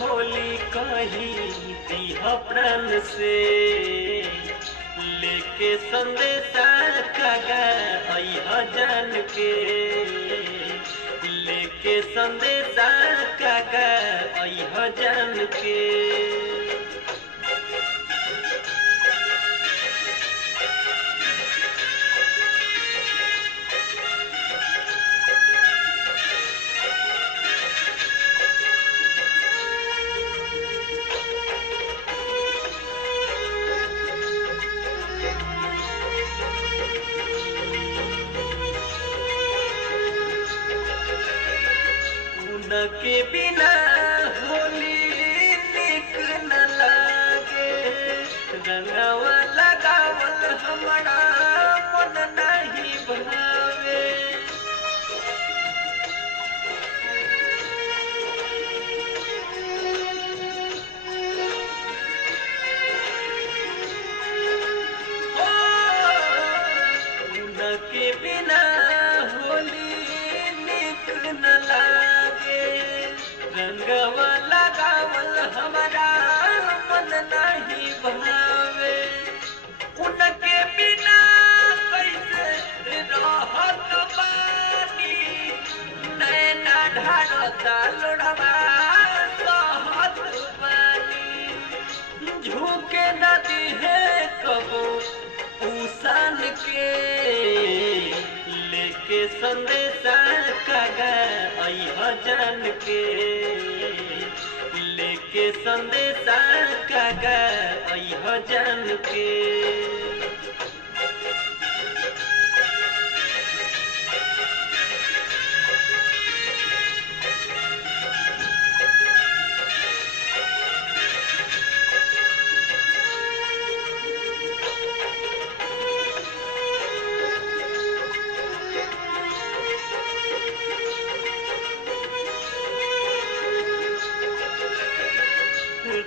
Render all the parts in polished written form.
होली कहीं दीह प्राण से लेके संदेशा कागा अइह जान के लेके संदेशा कागा अइह जान के के बिना होली निक न लागे रंगवा लगावल हमारा मन नहीं भावे उनके बिना होली निक न लागे रंगवा लगावल हमारा मन नहीं भावे उनके बिना कैसे रहत बानी नैना ढारता लोढ़वा सहत बानी झुके नदी है कबो उसान के लेके संदेशा कागा अइह जान के लेके संदेशा कागा अइह जान के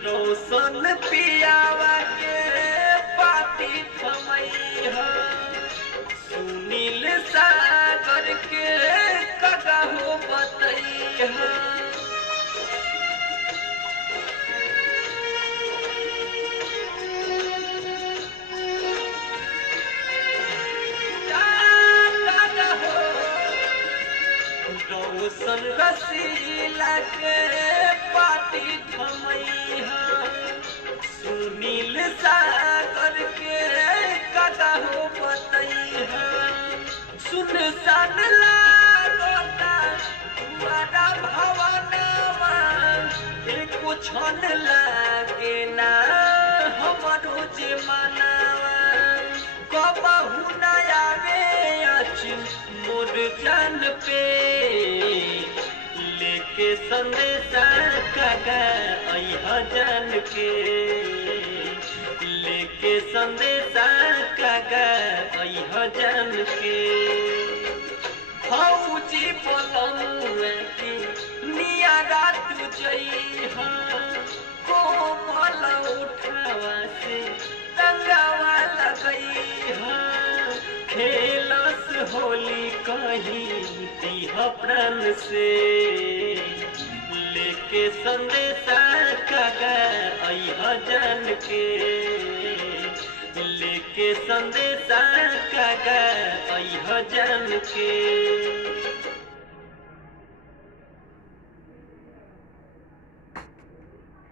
रोशन पियावा के पाती थमैया सुनील सागर के कगा हो बतैया रोशन रसीला के पाती थमैया सुनील सागर के कदा हो बतैया सुनसान लागता तुम्हारा भवनवा एको छन लागे ना हमरो जे मनवा कबहू न आवे अछि मोर जान पे लेके संदेशा कागा अइह जान के लेके संदेशा कागा अइह जान के फौजी पलंग की नियारा तू जइहा कोमल उठावा से रंगावा लगइहा खेलस होली कहीं दीह प्राण से लेके संदेशा कागा अइह जान के लेके संदेशा कागा अइह जान के।